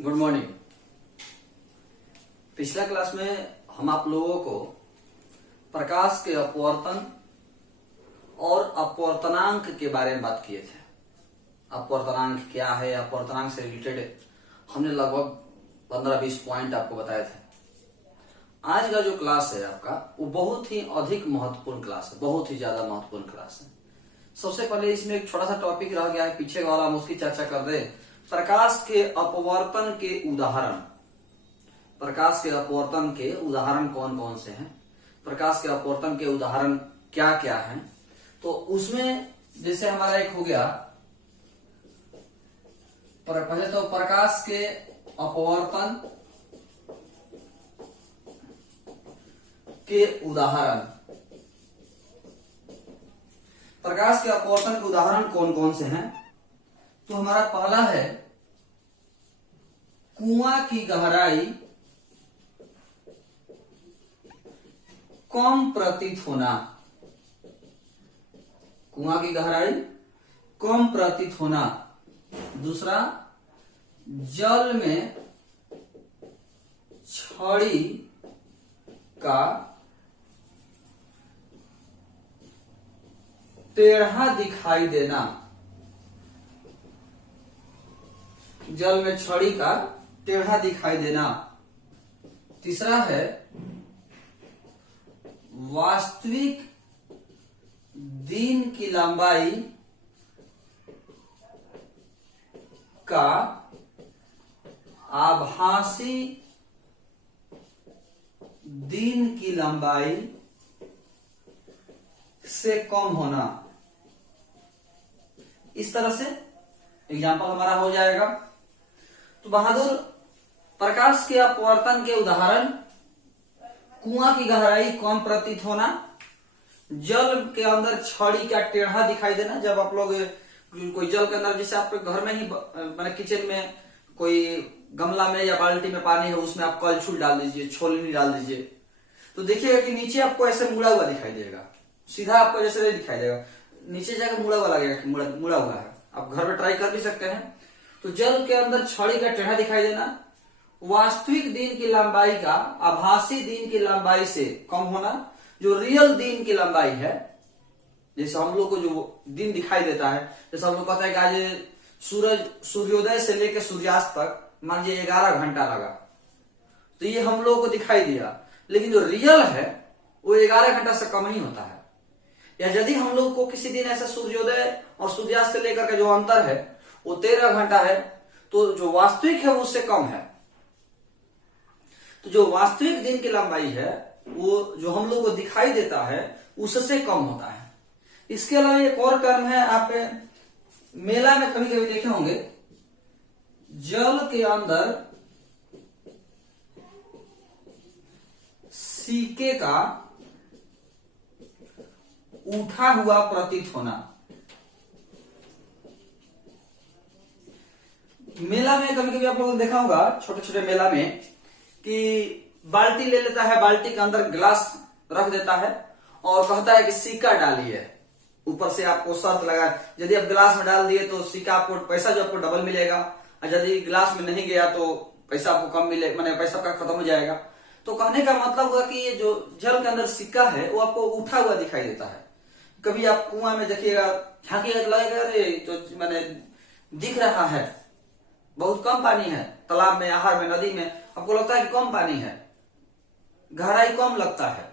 Good morning. पिछला class में हम आप लोगों को प्रकाश के अपवर्तन और अपवर्तनांक के बारे में बात किए थे। अपवर्तनांक क्या है, अपवर्तनांक से रिलेटेड हमने लगभग 15-20 पॉइंट आपको बताए थे। आज का जो क्लास है आपका वो बहुत ही अधिक महत्वपूर्ण क्लास है, बहुत ही ज्यादा महत्वपूर्ण क्लास है। सबसे पहले इसमें एक छोटा सा टॉपिक रह गया है पीछे वाला, हम उसकी चर्चा कर रहे हैं। प्रकाश के अपवर्तन के उदाहरण, प्रकाश के अपवर्तन के उदाहरण कौन कौन से हैं, प्रकाश के अपवर्तन के उदाहरण क्या क्या हैं। तो उसमें जैसे हमारा एक हो गया, पहले तो प्रकाश के अपवर्तन के उदाहरण, प्रकाश के अपवर्तन के उदाहरण कौन कौन से हैं। तो हमारा पहला है कुआं की गहराई कम प्रतीत होना। कुआं की गहराई कम प्रतीत होना। दूसरा, जल में छड़ी का टेढ़ा दिखाई देना। जल में छड़ी का टेढ़ा दिखाई देना। तीसरा है वास्तविक दिन की लंबाई का आभासी दिन की लंबाई से कम होना। इस तरह से एग्जाम्पल हमारा हो जाएगा। तो बहादुर, प्रकाश के अपवर्तन के उदाहरण, कुआं की गहराई कम प्रतीत होना, जल के अंदर छड़ी का टेढ़ा दिखाई देना। जब आप लोग कोई जल के अंदर, जैसे आपके घर में ही मैंने किचन में कोई गमला में या बाल्टी में पानी है, उसमें आप कलछुल डाल दीजिए, छोलनी डाल दीजिए, तो देखिएगा कि नीचे आपको ऐसे मुड़ा हुआ दिखाई देगा। सीधा आपको जैसे नहीं दिखाई देगा, नीचे जाकर मुड़ा हुआ लगेगा कि मुड़ा हुआ है। आप घर में ट्राई कर भी सकते हैं। तो जल के अंदर छड़ी का टेढ़ा दिखाई देना, वास्तविक दिन की लंबाई का आभासी दिन की लंबाई से कम होना। जो रियल दिन की लंबाई है, जैसे हम लोग को जो दिन दिखाई देता है, जैसे हम लोग कहते हैं कि आज सूर्योदय से लेकर सूर्यास्त तक मान लीजिए 11 घंटा लगा, तो ये हम लोग को दिखाई दिया। लेकिन जो रियल है वो 11 घंटा से कम ही होता है। या यदि हम लोग को किसी दिन ऐसा सूर्योदय और सूर्यास्त से लेकर का जो अंतर है वो 13 घंटा है, तो जो वास्तविक है वो उससे कम है। तो जो वास्तविक दिन की लंबाई है वो जो हम लोग को दिखाई देता है उससे कम होता है। इसके अलावा एक और टर्म है, आप मेला में कभी कभी देखे होंगे, जल के अंदर सिक्के का उठा हुआ प्रतीत होना। मेला में कभी कभी आप लोगों ने देखा होगा, छोटे छोटे मेला में, कि बाल्टी ले लेता है, बाल्टी के अंदर ग्लास रख देता है और कहता है कि सिक्का डालिए। ऊपर से आपको शर्त लगा, यदि आप ग्लास में डाल दिए तो सिक्का आपको, पैसा जो आपको डबल मिलेगा, और यदि ग्लास में नहीं गया तो पैसा आपको कम मिले, माने पैसा का खत्म हो जाएगा। तो कहने का मतलब हुआ कि ये जो जल के अंदर सिक्का है वो आपको उठा हुआ दिखाई देता है। कभी आप कुआं में देखिएगा, झांकिएगा तो लगेगा अरे तो मैंने दिख रहा है, बहुत कम पानी है। तालाब में, आहर में, नदी में आपको लगता है कि कम पानी है, गहराई कम लगता है।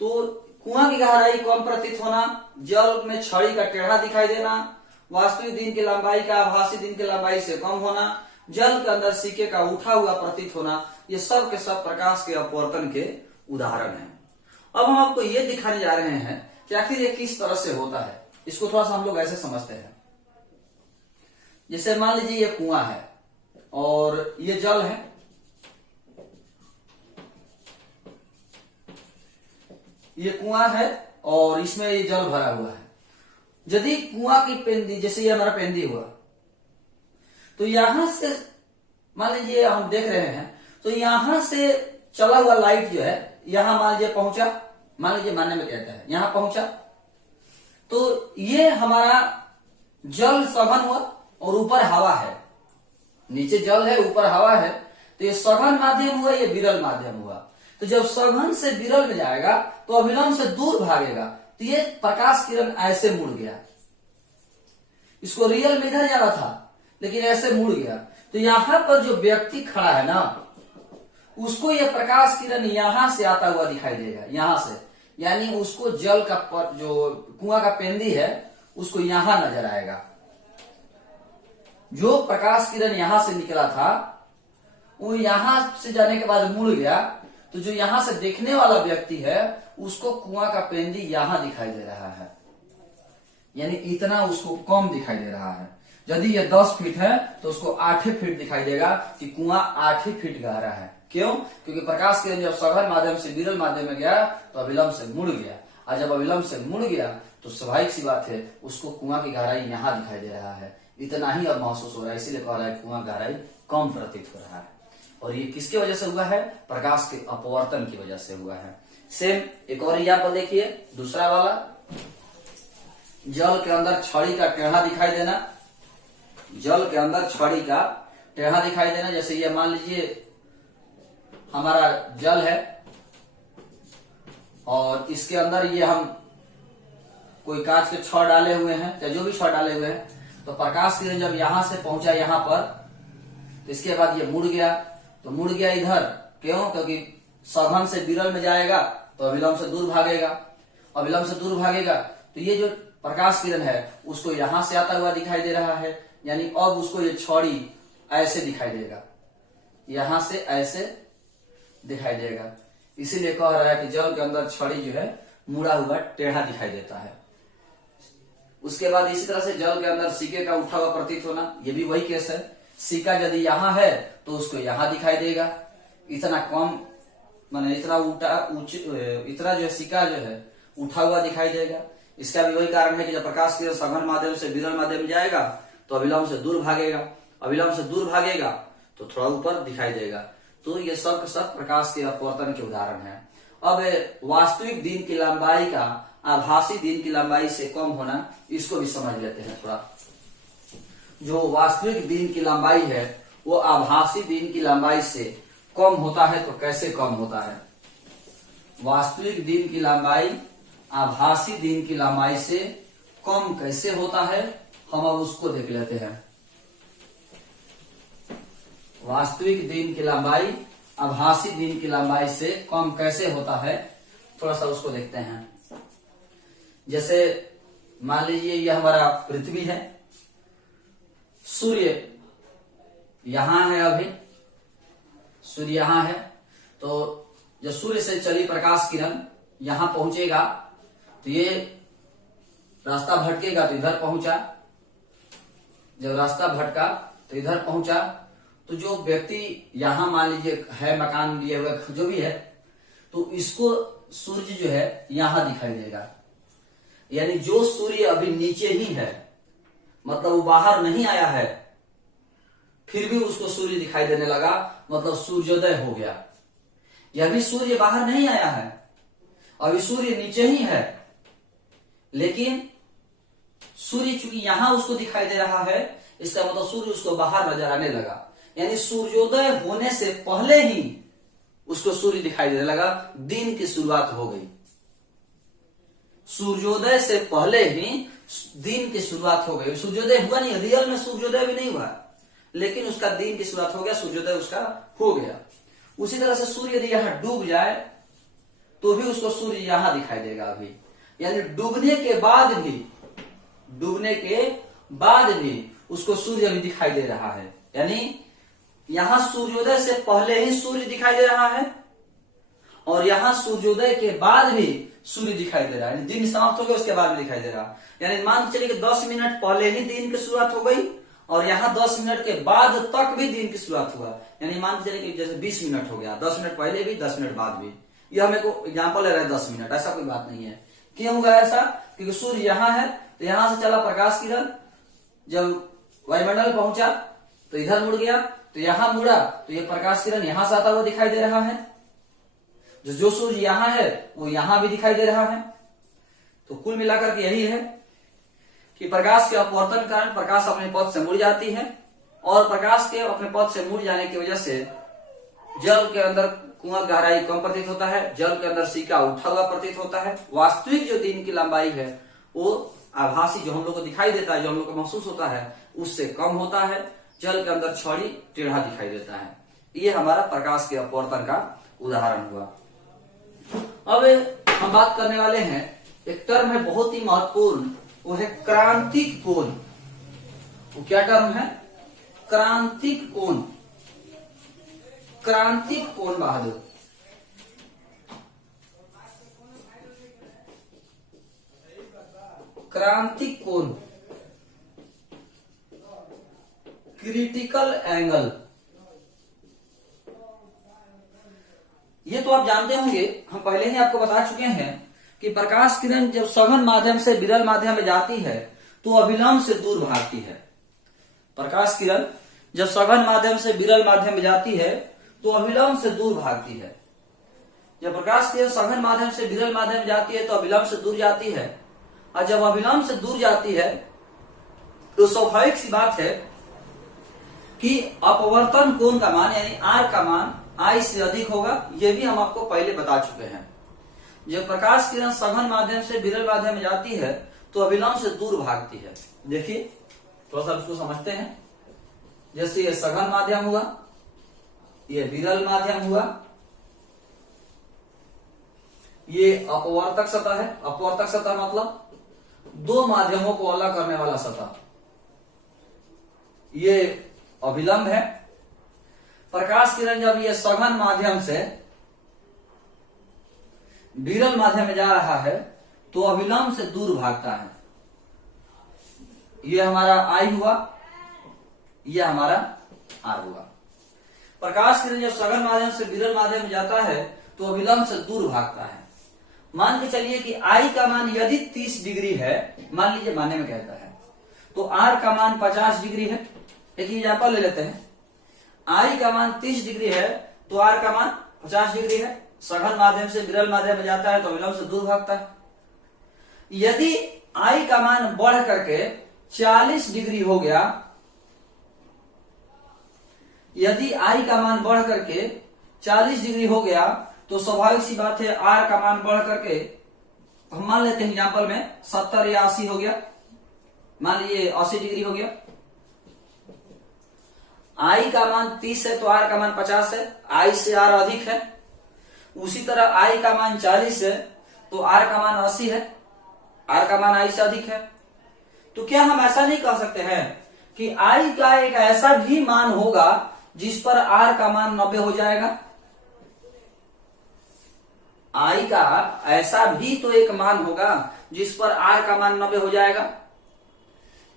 तो कुआं की गहराई कम प्रतीत होना, जल में छड़ी का टेढ़ा दिखाई देना, वास्तविक दिन की लंबाई का आभासी दिन की लंबाई से कम होना, जल के अंदर सिक्के का उठा हुआ प्रतीत होना, ये सब के सब प्रकाश के अपवर्तन के उदाहरण हैं। अब हम आपको ये दिखाने जा रहे हैं कि आखिर ये किस तरह से होता है। इसको थोड़ा सा हम लोग ऐसे समझते हैं, जैसे मान लीजिए ये कुआं है और ये जल है। ये कुआं है और इसमें ये जल भरा हुआ है। यदि कुआं की पेंदी, जैसे ये हमारा पेंदी हुआ, तो यहां से मान लीजिए हम देख रहे हैं, तो यहां से चला हुआ लाइट जो है यहां मान लीजिए पहुंचा, मान लीजिए मानने में कहता है यहां पहुंचा, तो ये हमारा जल सघन हुआ और ऊपर हवा है, नीचे जल है, ऊपर हवा है, तो ये सघन माध्यम हुआ, ये विरल माध्यम हुआ। तो जब सघन से विरल में जाएगा तो अविलंब से दूर भागेगा, तो ये प्रकाश किरण ऐसे मुड़ गया। इसको रियल में इधर जाना था लेकिन ऐसे मुड़ गया। तो यहां पर जो व्यक्ति खड़ा है ना, उसको यह प्रकाश किरण यहां से आता हुआ दिखाई देगा, यहां से, यानी उसको जल का जो कुआं का पेंदी है उसको यहां नजर आएगा। जो प्रकाश किरण यहां से निकला था वो यहां से जाने के बाद मुड़ गया, तो जो यहां से देखने वाला व्यक्ति है उसको कुआं का पेंदी यहां दिखाई दे रहा है, यानी इतना उसको कम दिखाई दे रहा है। यदि ये 10 फीट है तो उसको 8 फीट दिखाई देगा कि कुआं 8 फीट गहरा है। क्यों? क्योंकि प्रकाश किरण जब सघन माध्यम से विरल माध्यम में गया तो अविलंब से मुड़ गया, और जब अविलंब से मुड़ गया तो स्वाभाविक सी बात है उसको कुआं की गहराई यहाँ दिखाई दे रहा है। इतना ही अब महसूस हो रहा है, इसीलिए कह रहा है कुआं गहराई कम प्रतीत हो रहा है। और ये किसकी वजह से हुआ है? प्रकाश के अपवर्तन की वजह से हुआ है। सेम एक और एग्जाम्पल देखिए, दूसरा वाला, जल के अंदर छड़ी का टेढ़ा दिखाई देना। जल के अंदर छड़ी का टेढ़ा दिखाई देना, जैसे ये मान लीजिए हमारा जल है और इसके अंदर ये हम कोई कांच के छड़ डाले हुए हैं, या जो भी छड़ डाले हुए हैं, तो प्रकाश किरण जब यहां से पहुंचा यहां पर, तो इसके बाद ये मुड़ गया, तो मुड़ गया इधर। क्यों? क्योंकि सघन से विरल में जाएगा तो अविलंब से दूर भागेगा, अविलंब से दूर भागेगा, तो ये जो प्रकाश किरण है उसको यहां से आता हुआ दिखाई दे रहा है, यानी अब उसको ये छड़ी ऐसे दिखाई देगा, यहां से ऐसे दिखाई देगा। इसीलिए कह रहा है कि जल के अंदर छड़ी जो है मुड़ा हुआ टेढ़ा दिखाई देता है। उसके बाद इसी तरह से जल के अंदर सिक्के का उठा हुआ प्रतीत होना, ये भी वही केस है। सिक्का यदि यहाँ है तो उसको यहाँ दिखाई देगा, इतना कम, माने इतना इतना जो है सिक्का जो है उठा हुआ दिखाई देगा। इसका भी वही कारण है कि जब प्रकाश किरण सघन माध्यम से विरल माध्यम में जाएगा तो अविलंब से दूर भागेगा, अविलंब से दूर भागेगा तो थोड़ा ऊपर दिखाई देगा। तो ये सब सब प्रकाश के अपवर्तन के उदाहरण है। अब वास्तविक दिन की लंबाई का आभासी दिन की लंबाई से कम होना, इसको भी समझ लेते हैं थोड़ा। जो वास्तविक दिन की लंबाई है वो आभासी दिन की लंबाई से कम होता है, तो कैसे कम होता है? वास्तविक दिन की लंबाई आभासी दिन की लंबाई से कम कैसे होता है, हम अब उसको देख लेते हैं। वास्तविक दिन की लंबाई आभासी दिन की लंबाई से कम कैसे होता है, थोड़ा सा उसको देखते हैं। जैसे मान लीजिए यह हमारा पृथ्वी है, सूर्य यहां है, अभी सूर्य यहां है, तो जब सूर्य से चली प्रकाश किरण यहां पहुंचेगा तो ये रास्ता भटकेगा तो इधर पहुंचा, जब रास्ता भटका तो इधर पहुंचा, तो जो व्यक्ति यहां मान लीजिए है, मकान लिए हुए जो भी है, तो इसको सूर्य जो है यहां दिखाई देगा। यानी जो सूर्य अभी नीचे ही है, मतलब वो बाहर नहीं आया है, फिर भी उसको सूर्य दिखाई देने लगा, मतलब सूर्योदय हो गया। यह भी सूर्य बाहर नहीं आया है, अभी सूर्य नीचे ही है, लेकिन सूर्य चूंकि यहां उसको दिखाई दे रहा है, इसका मतलब सूर्य उसको बाहर नजर आने लगा। यानी सूर्योदय होने से पहले ही उसको सूर्य दिखाई देने लगा, दिन की शुरुआत हो गई। सूर्योदय से पहले ही दिन की शुरुआत हो गई। सूर्योदय हुआ नहीं, रियल में सूर्योदय भी नहीं हुआ, लेकिन उसका दिन की शुरुआत हो गया, सूर्योदय उसका हो गया। उसी तरह से सूर्य यदि यहां डूब जाए तो भी उसको सूर्य यहां दिखाई देगा अभी। यानी डूबने के बाद भी उसको सूर्य अभी दिखाई दे रहा है। यानी यहां सूर्योदय से पहले ही सूर्य दिखाई दे रहा है, और यहां सूर्योदय के बाद भी सूर्य दिखाई दे रहा है। दिन समाप्त हो गया उसके बाद भी दिखाई दे रहा। यानी मान के चलिए कि 10 मिनट पहले ही दिन की शुरुआत हो गई, और यहाँ 10 मिनट के बाद तक भी दिन की शुरुआत हुआ। यानी मान के चलिए कि जैसे 20 मिनट हो गया, 10 मिनट पहले भी 10 मिनट बाद भी। यह हमें को एग्जाम्पल ले रहा है 10 मिनट, ऐसा कोई बात नहीं है। क्यों होगा ऐसा? क्योंकि सूर्य यहाँ है, तो यहां से चला प्रकाश किरण, जब वायुमंडल पहुंचा तो इधर मुड़ गया, तो यहां मुड़ा तो ये प्रकाश किरण यहां से आता हुआ दिखाई दे रहा है। जो सूर्य यहां है वो यहां भी दिखाई दे रहा है। तो कुल मिलाकर के यही है कि प्रकाश के अपवर्तन कारण प्रकाश अपने पथ से मुड़ जाती है, और प्रकाश के अपने पथ से मुड़ जाने की वजह से जल के अंदर कुआं गहराई कम प्रतीत होता है, जल के अंदर सिक्का उठा हुआ प्रतीत होता है। वास्तविक जो दिन की लंबाई है वो आभासी जो हम लोग को दिखाई देता है, जो हम लोग को महसूस होता है, उससे कम होता है। जल के अंदर छड़ी टेढ़ा दिखाई देता है। ये हमारा प्रकाश के अपवर्तन का उदाहरण हुआ। अब हम बात करने वाले हैं, एक टर्म है बहुत ही महत्वपूर्ण, वो है क्रांतिक कोण। वो क्या टर्म है? क्रांतिक कोण। क्रांतिक कोण बहादुर, क्रांतिक कोण, क्रिटिकल एंगल। ये तो आप जानते होंगे, हम पहले ही आपको बता चुके हैं कि प्रकाश किरण जब सघन माध्यम से विरल माध्यम में जाती है तो अभिलंब से दूर भागती है। प्रकाश किरण जब सघन माध्यम से विरल माध्यम में जाती है तो अभिलंब से दूर भागती है। जब प्रकाश किरण सघन माध्यम से विरल माध्यम में जाती है तो अभिलंब से दूर जाती है, और जब अभिलंब से दूर जाती है तो स्वाभाविक सी बात है कि अपवर्तन कोण का मान यानी आर का मान आई से अधिक होगा। यह भी हम आपको पहले बता चुके हैं। जब प्रकाश किरण सघन माध्यम से विरल माध्यम में जाती है तो अभिलंब से दूर भागती है। देखिए थोड़ा सा इसको समझते हैं। जैसे ये सघन माध्यम हुआ, ये विरल माध्यम हुआ, ये अपवर्तक सतह है। अपवर्तक सतह मतलब दो माध्यमों को अलग करने वाला सतह। ये अभिलंब है। प्रकाश किरण जब ये सघन माध्यम से विरल माध्यम में जा रहा है तो अभिलंब से दूर भागता है। ये हमारा आई हुआ, यह हमारा आर हुआ। प्रकाश किरण जब सघन माध्यम से विरल माध्यम में जाता है तो अभिलंब से दूर भागता है। मान के चलिए कि आई का मान यदि 30 डिग्री है, मान लीजिए मानने में कहता है, तो आर का मान 50 डिग्री है। एक एग्जांपल ले लेते हैं। आई का मान 30 डिग्री है तो आर का मान 50 डिग्री है। सघन माध्यम से विरल माध्यम में जाता है तो अभिलंब से दूर भागता है। यदि आई का मान बढ़ करके 40 डिग्री हो गया, यदि आई का मान बढ़ करके 40 डिग्री हो गया तो स्वाभाविक सी बात है आर का मान बढ़ करके हम मान लेते हैं एग्जांपल में 70 या 80 हो गया। मान लीजिए 80 डिग्री हो गया। आई का मान 30 है तो आर का मान 50 है। आई से आर अधिक है। उसी तरह आई का मान 40 है तो आर का मान 80 है। आर का मान आई से अधिक है। तो क्या हम ऐसा नहीं कह सकते हैं कि आई का एक ऐसा भी मान होगा जिस पर आर का मान 90 हो जाएगा? आई का ऐसा भी तो एक मान होगा जिस पर आर का मान 90 हो जाएगा।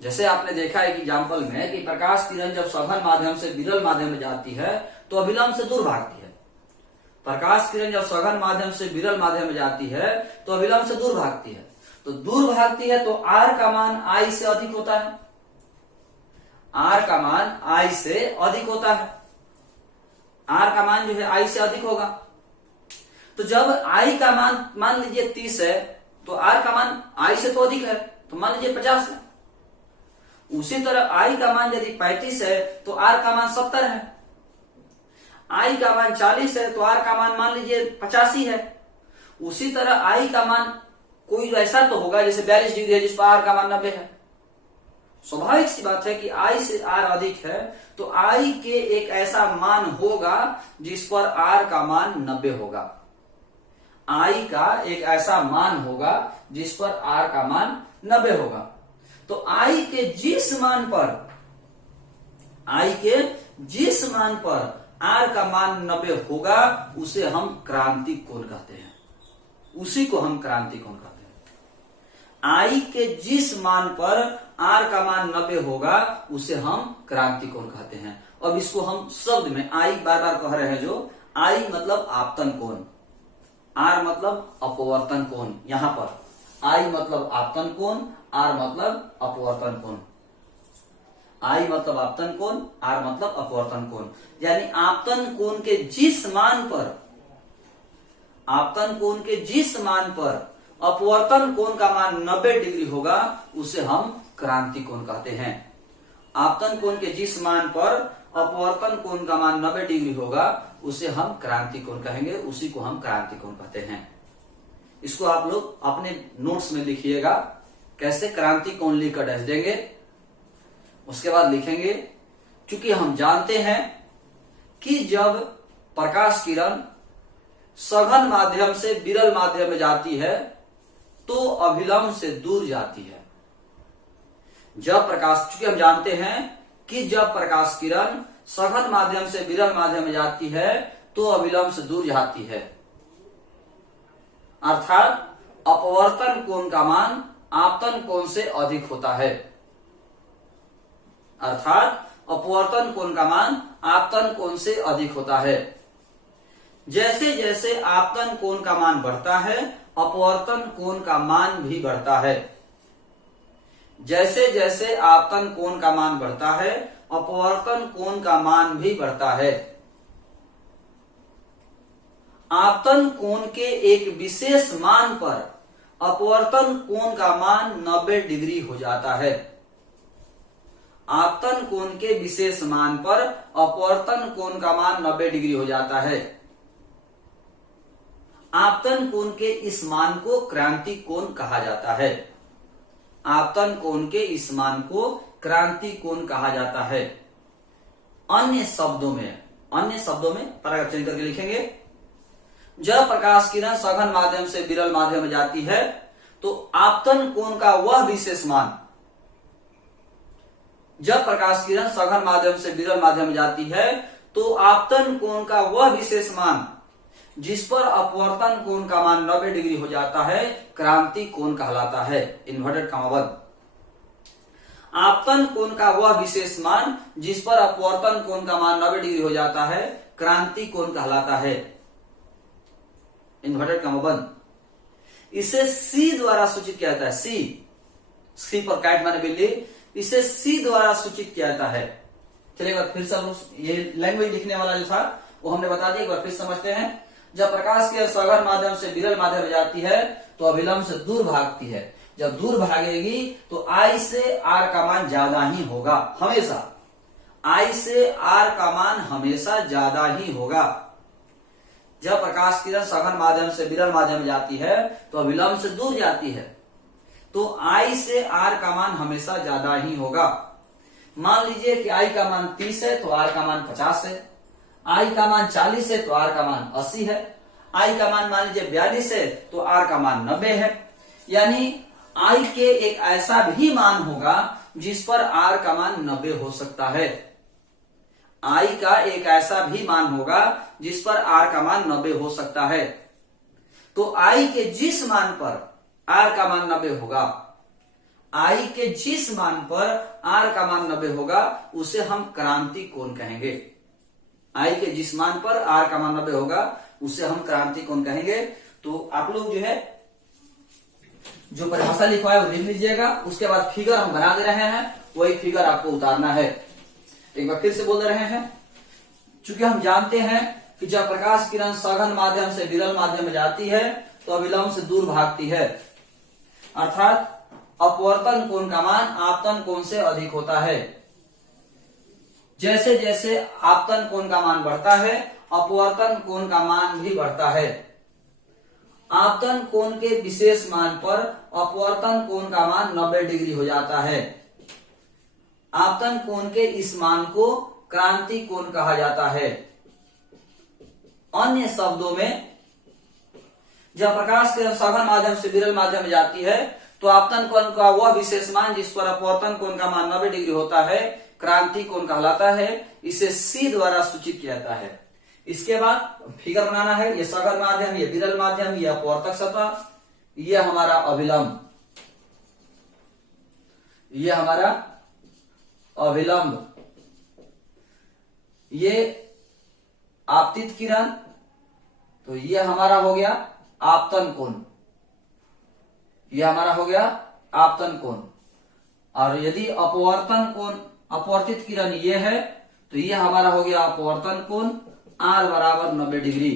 जैसे आपने देखा है कि एग्जाम्पल में कि प्रकाश किरण जब सघन माध्यम से विरल माध्यम में जाती है तो अभिलंब से दूर भागती है। प्रकाश किरण जब सघन माध्यम से विरल माध्यम में जाती है तो अभिलंब से दूर भागती है। तो दूर भागती है तो आर का मान आई से अधिक होता है। आर का मान आई से अधिक होता है। आर का मान जो है आई से अधिक होगा। तो जब आई का मान लीजिए 30 है तो आर का मान आई से तो अधिक है, तो मान लीजिए 50 है। उसी तरह आई का मान यदि 35 है तो आर का मान 70 है। आई का मान 40 है तो आर का मान लीजिए 85 है। उसी तरह आई का मान कोई ऐसा तो होगा जैसे 42 डिग्री है जिस पर आर का मान 90 है। स्वाभाविक सी बात है कि आई से आर अधिक है तो आई के एक ऐसा मान होगा जिस पर आर का मान 90 होगा। आई का एक ऐसा मान होगा जिस पर आर का मान 90 होगा। तो आई के जिस मान पर आर का मान 90 होगा उसे हम क्रांतिक कोण कहते हैं। उसी को हम क्रांतिक कोण कहते हैं। आई के जिस मान पर आर का मान 90 होगा उसे हम क्रांतिक कोण कहते हैं। अब इसको हम शब्द में आई बार बार कह रहे हैं, जो आई मतलब आपतन कोण, आर मतलब अपवर्तन कोण। यहां पर आई मतलब आपतन कोण, आर मतलब अपवर्तन कोण। आई मतलब आपतन कोण, आर मतलब अपवर्तन कोण। यानी आपतन कोण के जिस मान पर अपवर्तन कोण का मान 90 डिग्री होगा उसे हम क्रांतिक कोण कहते हैं। आपतन कोण के जिस मान पर अपवर्तन कोण का मान 90 डिग्री होगा उसे हम क्रांति कोण कहेंगे, उसी को हम क्रांति कोण कहते हैं। इसको आप लोग अपने नोट्स में लिखिएगा, कैसे क्रांति कोण लिखकर डैश देंगे। उसके बाद लिखेंगे, क्योंकि हम जानते हैं कि जब प्रकाश किरण सघन माध्यम से विरल माध्यम में जाती है तो अभिलंब से दूर जाती है। चूंकि हम जानते हैं कि जब प्रकाश किरण सघन माध्यम से विरल माध्यम में जाती है तो अभिलंब से दूर जाती है, अर्थात अपवर्तन कोण का मान आपतन कोण से अधिक होता है। अर्थात अपवर्तन कोण का मान आपतन कोण से अधिक होता है। जैसे जैसे आपतन कोण का मान बढ़ता है अपवर्तन कोण का मान भी बढ़ता है। जैसे जैसे आपतन कोण का मान बढ़ता है अपवर्तन कोण का मान भी बढ़ता है। आपतन कोण के एक विशेष मान पर अपवर्तन कोण का मान 90 डिग्री हो जाता है। आपतन कोण के विशेष मान पर अपवर्तन कोण का मान 90 डिग्री हो जाता है। आपतन कोण के इस मान को क्रांति कोण कहा जाता है। आपतन कोण के इस मान को क्रांति कोण कहा जाता है। अन्य शब्दों में पैराग्राफ चेंज करके लिखेंगे, जब प्रकाश किरण सघन माध्यम से विरल माध्यम में जाती है तो आपतन कोण का वह विशेष मान, जब प्रकाश किरण सघन माध्यम से विरल माध्यम में जाती है तो आपतन कोण का वह विशेष मान जिस पर अपवर्तन कोण का मान 90 डिग्री हो जाता है क्रांति कोण कहलाता है। इन्वर्टेड कॉमा बंद। आपतन कोण का वह विशेष मान जिस पर अपवर्तन कोण का मान 90 डिग्री हो जाता है क्रांति कोण कहलाता है। इन्वर्टेड कॉमा बंद। इसे सी द्वारा सूचित किया जाता है। सी पर कैट माने बिल्ली, इसे सी द्वारा सूचित किया जाता है। चलिए एक बार फिर से ये लैंग्वेज लिखने वाला जो था वो हमने बता दिया, एक बार फिर समझते हैं। जब प्रकाश के सघन माध्यम से विरल माध्यम में जाती है तो अभिलंब से दूर भागती है। जब दूर भागेगी तो आई से आर का मान ज्यादा ही होगा, हमेशा। आई से आर का मान हमेशा ज्यादा ही होगा। जब प्रकाश किरण सघन माध्यम से विरल माध्यम में जाती है तो अभिलंब से दूर जाती है, तो आई से आर का मान हमेशा ज्यादा ही होगा। मान लीजिए कि आई का मान 30 है तो आर का मान 50 है। आई का मान 40 है तो आर का मान 80 है। आई का मान लीजिए 42 है तो आर का मान 90 है। यानी आई के एक ऐसा भी मान होगा जिस पर आर का मान 90 हो सकता है। आई का एक ऐसा भी मान होगा जिस पर आर का मान 90 हो सकता है। तो आई के जिस मान पर आर का मान 90 होगा, आई के जिस मान पर आर का मान 90 होगा उसे हम क्रांति कोण कहेंगे। आई के जिस मान पर आर का मान 90 होगा उसे हम क्रांति कोण कहेंगे। तो आप लोग जो है जो परिभाषा लिखवाया वो लिख लीजिएगा। उसके बाद फिगर हम बना दे रहे हैं, वही फिगर आपको उतारना है। एक बार फिर से बोल रहे हैं, चूंकि हम जानते हैं कि जब प्रकाश किरण सघन माध्यम से विरल माध्यम में जाती है तो अभिलंब से दूर भागती है, अर्थात अपवर्तन कोण का मान आपतन कोण से अधिक होता है। जैसे जैसे आपतन कोण का मान बढ़ता है अपवर्तन कोण का मान भी बढ़ता है। आपतन कोण के विशेष मान पर अपवर्तन कोण का मान 90 डिग्री हो जाता है। आपतन कोण के इस मान को क्रांति कोण कहा जाता है। अन्य शब्दों में, जब प्रकाश किरण सघन माध्यम से विरल माध्यम में जाती है तो आपतन कोण का वह विशेष मान जिस पर अपवर्तन कोण का मान 90 डिग्री होता है क्रांति कोण कहलाता है। इसे सी द्वारा सूचित किया जाता है। इसके बाद फिगर बनाना है। ये सघन माध्यम, ये विरल माध्यम, ये अपवर्तक सतह, ये हमारा अभिलंब, ये हमारा अभिलंब, ये आपतित किरण, तो ये हमारा हो गया आपतन कोण, ये हमारा हो गया आपतन कोण। और यदि अपवर्तन कोण, अपवर्तित किरण ये है तो ये हमारा हो गया अपवर्तन कोण, आर बराबर 90 डिग्री।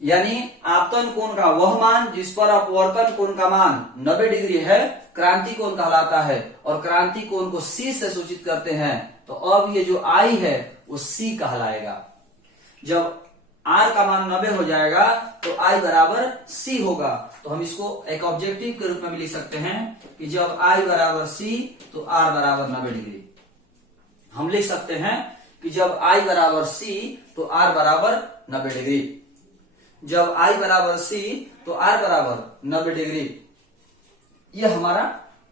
यानी आपतन कोण का वह मान जिस पर अपवर्तन कोण का मान 90 डिग्री है क्रांति कोण कहलाता है, और क्रांति कोण को C से सूचित करते हैं। तो अब ये जो I है वो C कहलाएगा। जब R का मान 90 हो जाएगा तो I बराबर C होगा। तो हम इसको एक ऑब्जेक्टिव के रूप में भी लिख सकते हैं कि जब I बराबर C तो R बराबर 90 डिग्री। हम लिख सकते हैं कि जब I बराबर C तो R बराबर 90 डिग्री। जब I बराबर C तो R बराबर 90 डिग्री। यह हमारा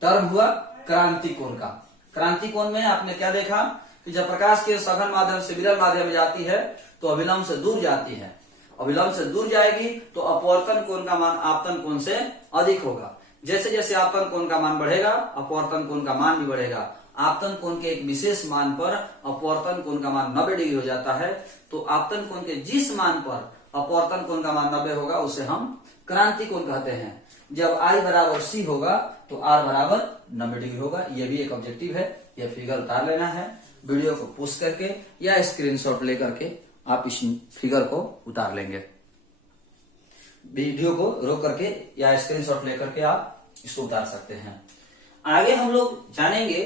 टर्म हुआ क्रांति कोण का। क्रांति कोण में आपने क्या देखा कि जब प्रकाश के सघन माध्यम से विरल माध्यम में जाती है तो अभिलंब से दूर जाती है। अभिलंब से दूर जाएगी तो अपवर्तन कोण का मान आपतन कोण से अधिक होगा। जैसे जैसे आपतन कोण का मान बढ़ेगा अपवर्तन कोण का मान भी बढ़ेगा। आपतन कोण के एक विशेष मान पर अपवर्तन कोण का मान 90 डिग्री हो जाता है। तो आपतन कोण के जिस मान पर अपवर्तन कोण का मान 90 होगा उसे हम क्रांति कोण कहते हैं। जब I बराबर C होगा तो R बराबर 90 डिग्री होगा। यह भी एक ऑब्जेक्टिव है, यह फिगर उतार लेना है। वीडियो को पोस्ट करके या स्क्रीनशॉट लेकर के आप इस फिगर को उतार लेंगे। वीडियो को रोक करके या स्क्रीनशॉट लेकर के आप इसको उतार सकते हैं। आगे हम लोग जानेंगे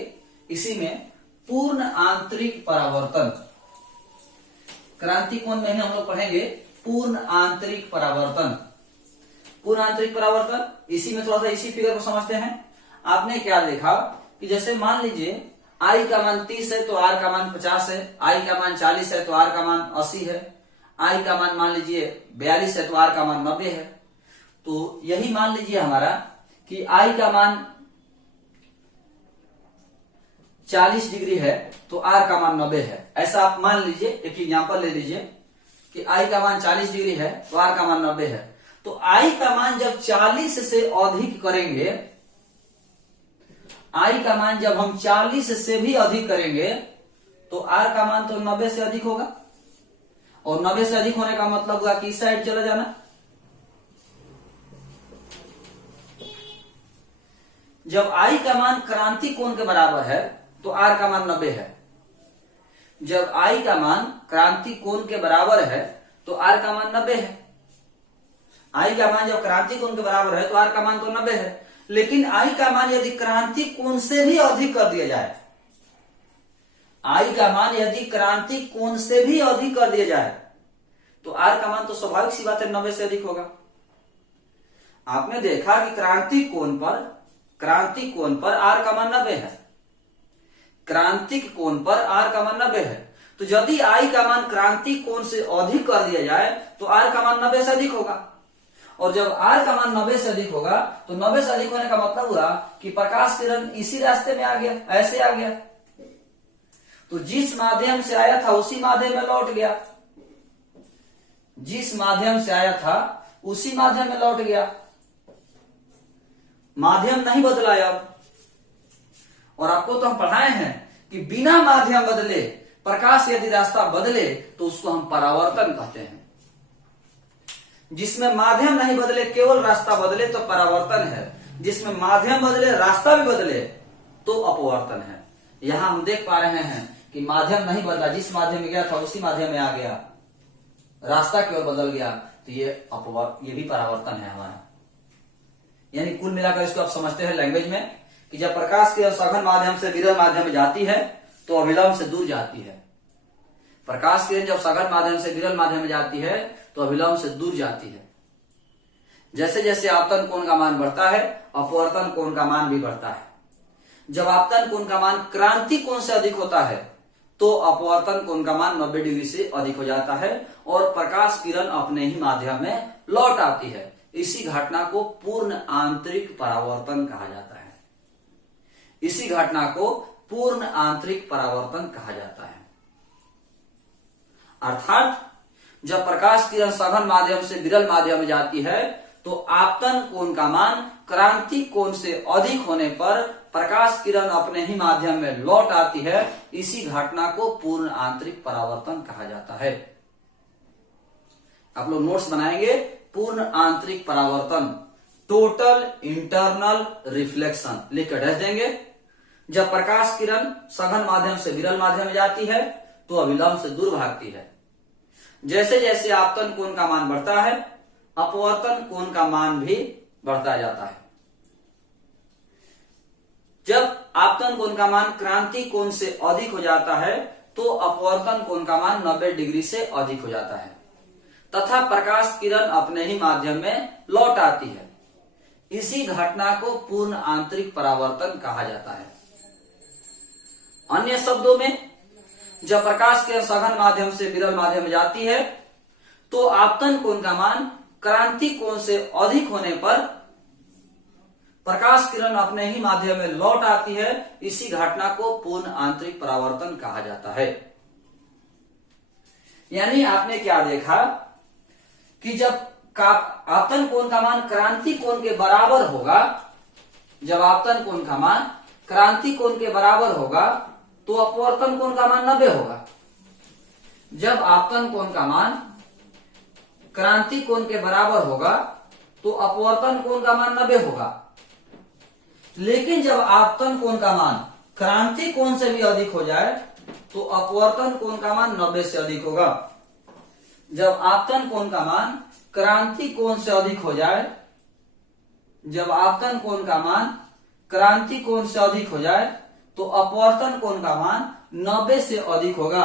इसी में पूर्ण आंतरिक परावर्तन। क्रांति कोण में हम लोग पढ़ेंगे पूर्ण आंतरिक परावर्तन। पूर्ण आंतरिक परावर्तन इसी में थोड़ा सा इसी फिगर को समझते हैं। आपने क्या देखा कि जैसे मान लीजिए I का मान 30 है तो R का मान 50 है, I का मान 40 है तो R का मान 80 है, I का मान लीजिए 42 है तो R का मान 90 है। तो यही मान लीजिए हमारा कि I का मान 40 डिग्री है तो R का मान 90 है। ऐसा आप मान लीजिए, एक एग्जांपल ले लीजिए कि I का मान 40 डिग्री है तो R का मान 90 है। तो I का मान जब 40 से अधिक करेंगे, I का मान जब हम 40 से भी अधिक करेंगे तो R का मान तो 90 से अधिक होगा, और 90 से अधिक होने का मतलब हुआ कि इस साइड चला जाना। जब I का मान क्रांति कोण के बराबर है तो R का मान 90 है। जब I का मान क्रांति कोण के बराबर है तो R का मान 90 है। I का मान जब क्रांति कोण के बराबर है तो R का मान तो 90 है। लेकिन I का मान यदि क्रांति कोण से भी अधिक कर दिया जाए, I का मान यदि क्रांति कोण से भी अधिक कर दिया जाए तो R का मान तो स्वाभाविक सी बात है 90 से अधिक होगा। आपने देखा कि क्रांति कोण पर R का मान 90 है, क्रांतिक कोण पर R का मान 90 है। तो यदि I का मान क्रांति कोण से अधिक कर दिया जाए तो R का मान 90 से अधिक होगा, और जब R का मान 90 से अधिक होगा तो 90 से अधिक होने का मतलब हुआ कि प्रकाश किरण इसी रास्ते में आ गया, ऐसे आ गया। तो जिस माध्यम से आया था उसी माध्यम में लौट गया, जिस माध्यम से आया था उसी माध्यम में लौट गया, माध्यम नहीं बदला अब। और आपको तो हम पढ़ाए हैं कि बिना माध्यम बदले प्रकाश यदि रास्ता बदले तो उसको हम परावर्तन कहते हैं। जिसमें माध्यम नहीं बदले केवल रास्ता बदले तो परावर्तन है, जिसमें माध्यम बदले रास्ता भी बदले तो अपवर्तन है। यहां हम देख पा रहे हैं कि माध्यम नहीं बदला, जिस माध्यम में गया था उसी माध्यम में आ गया, रास्ता केवल बदल गया, तो ये भी परावर्तन है हमारा। यानी कुल मिलाकर इसको आप समझते हैं लैंग्वेज में कि जब प्रकाश के सघन माध्यम से विरल माध्यम में जाती है तो अभिलंब से दूर जाती है। प्रकाश किरण जब सघन माध्यम से विरल माध्यम में जाती है तो अभिलंब से दूर जाती है। जैसे जैसे आपतन कोण का मान बढ़ता है अपवर्तन कोण का मान भी बढ़ता है। जब आपतन कोण का मान क्रांति कोण से अधिक होता है तो अपवर्तन कोण का मान 90 डिग्री से अधिक हो जाता है और प्रकाश किरण अपने ही माध्यम में लौट आती है। इसी घटना को पूर्ण आंतरिक परावर्तन कहा जाता है। इसी घटना को पूर्ण आंतरिक परावर्तन कहा जाता है। अर्थात जब प्रकाश किरण सघन माध्यम से विरल माध्यम में जाती है तो आपतन कोण का मान क्रांति कोण से अधिक होने पर प्रकाश किरण अपने ही माध्यम में लौट आती है। इसी घटना को पूर्ण आंतरिक परावर्तन कहा जाता है। आप लोग नोट्स बनाएंगे, पूर्ण आंतरिक परावर्तन, टोटल इंटरनल रिफ्लेक्शन लिख कर डैश देंगे। जब प्रकाश किरण सघन माध्यम से विरल माध्यम में जाती है तो अभिलंब से दूर भागती है। जैसे जैसे आपतन कोण का मान बढ़ता है, अपवर्तन कोण का मान भी बढ़ता जाता है। जब आपतन कोण का मान क्रांति कोण से अधिक हो जाता है तो अपवर्तन कोण का मान 90 डिग्री से अधिक हो जाता है तथा प्रकाश किरण अपने ही माध्यम में लौट आती है। इसी घटना को पूर्ण आंतरिक परावर्तन कहा जाता है। अन्य शब्दों में, जब प्रकाश किरण सघन माध्यम से विरल माध्यम में जाती है तो आपतन कोण का मान क्रांति कोण से अधिक होने पर प्रकाश किरण अपने ही माध्यम में लौट आती है। इसी घटना को पूर्ण आंतरिक परावर्तन कहा जाता है। यानी आपने क्या देखा कि जब आपतन कोण का मान क्रांति कोण के बराबर होगा, जब आपतन कोण का मान क्रांति कोण के बराबर होगा तो अपवर्तन कोण का मान 90 होगा। जब आपतन कोण का मान क्रांति कोण के बराबर होगा तो अपवर्तन कोण का मान 90 होगा। लेकिन जब आपतन कोण का मान क्रांति कोण से भी अधिक हो जाए तो अपवर्तन कोण का मान 90 से अधिक होगा। जब आपतन कोण का मान क्रांति कोण से अधिक हो जाए, जब आपतन कोण का मान क्रांति कोण से अधिक हो जाए तो अपवर्तन कोण का मान 90 से अधिक होगा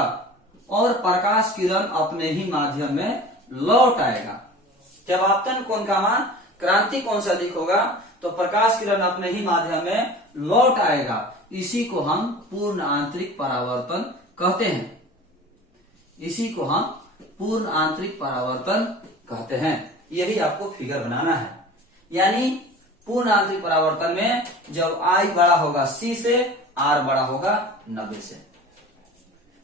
और प्रकाश किरण अपने ही माध्यम में लौट आएगा। जब आपतन कोण का मान क्रांति कोण से अधिक होगा तो प्रकाश किरण अपने ही माध्यम में लौट आएगा। इसी को हम पूर्ण आंतरिक परावर्तन कहते हैं। इसी को हम पूर्ण आंतरिक परावर्तन कहते हैं। यही आपको फिगर बनाना है। यानी पूर्ण आंतरिक परावर्तन में जब I बड़ा होगा C से, R बड़ा होगा 90 से।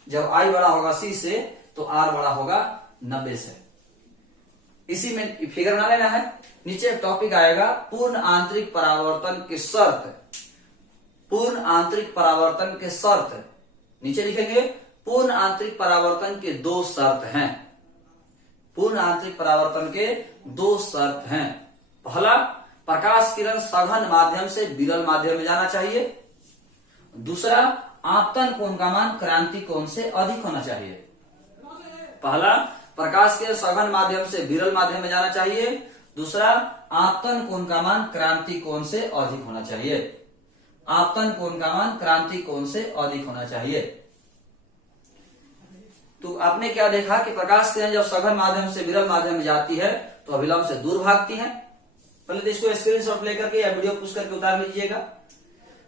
जब I बड़ा होगा C से तो R बड़ा होगा 90 से। इसी में फिगर बना लेना है। नीचे टॉपिक आएगा पूर्ण आंतरिक परावर्तन की शर्त। पूर्ण आंतरिक परावर्तन के शर्त नीचे लिखेंगे। पूर्ण आंतरिक परावर्तन के 2 शर्त हैं। पूर्ण आंतरिक परावर्तन के 2 शर्त हैं। पहला, प्रकाश किरण सघन माध्यम से विरल माध्यम में जाना चाहिए। दूसरा, आपतन कोण का मान क्रांति कोण से अधिक होना चाहिए। पहला, प्रकाश किरण सघन माध्यम से विरल माध्यम में जाना चाहिए। दूसरा, आपतन कोण का मान क्रांति कोण से अधिक होना चाहिए। आपतन कोण का मान क्रांति कोण से अधिक होना चाहिए। तो आपने क्या देखा कि प्रकाश किरण जब सघन माध्यम से विरल माध्यम में जाती है तो अभिलंब से दूर भागती है। पहले तो इसको स्क्रीनशॉट लेकर के या वीडियो पुश करके उतार लीजिएगा।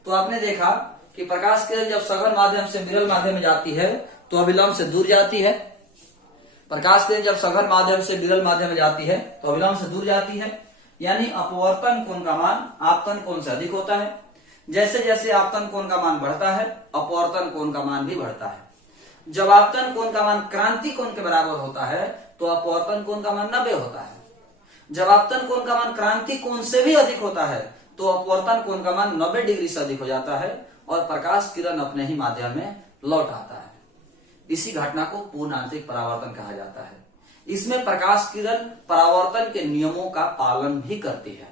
तो आपने देखा कि प्रकाश किरण जब सघन माध्यम से विरल माध्यम में जाती है तो अभिलंब से दूर जाती है। प्रकाश किरण जब सघन माध्यम से विरल माध्यम में जाती है तो अभिलंब से दूर जाती है। यानी अपवर्तन कोण का मान आपतन कोण से अधिक होता है। जैसे जैसे आपतन कोण का मान बढ़ता है अपवर्तन कोण का मान भी बढ़ता है। जब आपतन कोण का मान क्रांति कोण के बराबर होता है तो अपवर्तन कोण का मान 90 होता है। जब आपतन कोण का मान क्रांति कोण से भी अधिक होता है तो अपवर्तन कोण का मान 90 डिग्री से अधिक हो जाता है और प्रकाश किरण अपने ही माध्यम में लौट आता है। इसी घटना को पूर्ण आंतरिक परावर्तन कहा जाता है। इसमें प्रकाश किरण परावर्तन के नियमों का पालन भी करती है।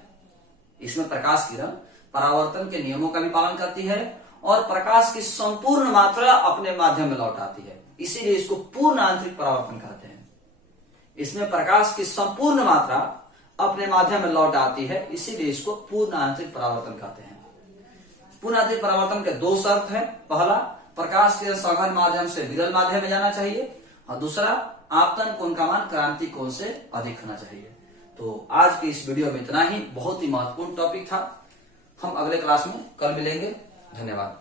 इसमें प्रकाश किरण परावर्तन के नियमों का भी पालन करती है और प्रकाश की संपूर्ण मात्रा अपने माध्यम में लौट आती है। इसीलिए इसको पूर्ण आंतरिक परावर्तन कहते हैं। इसमें प्रकाश की संपूर्ण मात्रा अपने माध्यम में लौट आती है, इसीलिए इसको पूर्ण आंतरिक परावर्तन कहते हैं। पूर्ण आंतरिक परावर्तन के 2 शर्त है। पहला, प्रकाश के सघन माध्यम से विरल माध्यम में जाना चाहिए और दूसरा, आपतन कोण का मान क्रांति कोण से अधिक होना चाहिए। तो आज की इस वीडियो में इतना ही। बहुत ही महत्वपूर्ण टॉपिक था। हम अगले क्लास में कल मिलेंगे। धन्यवाद।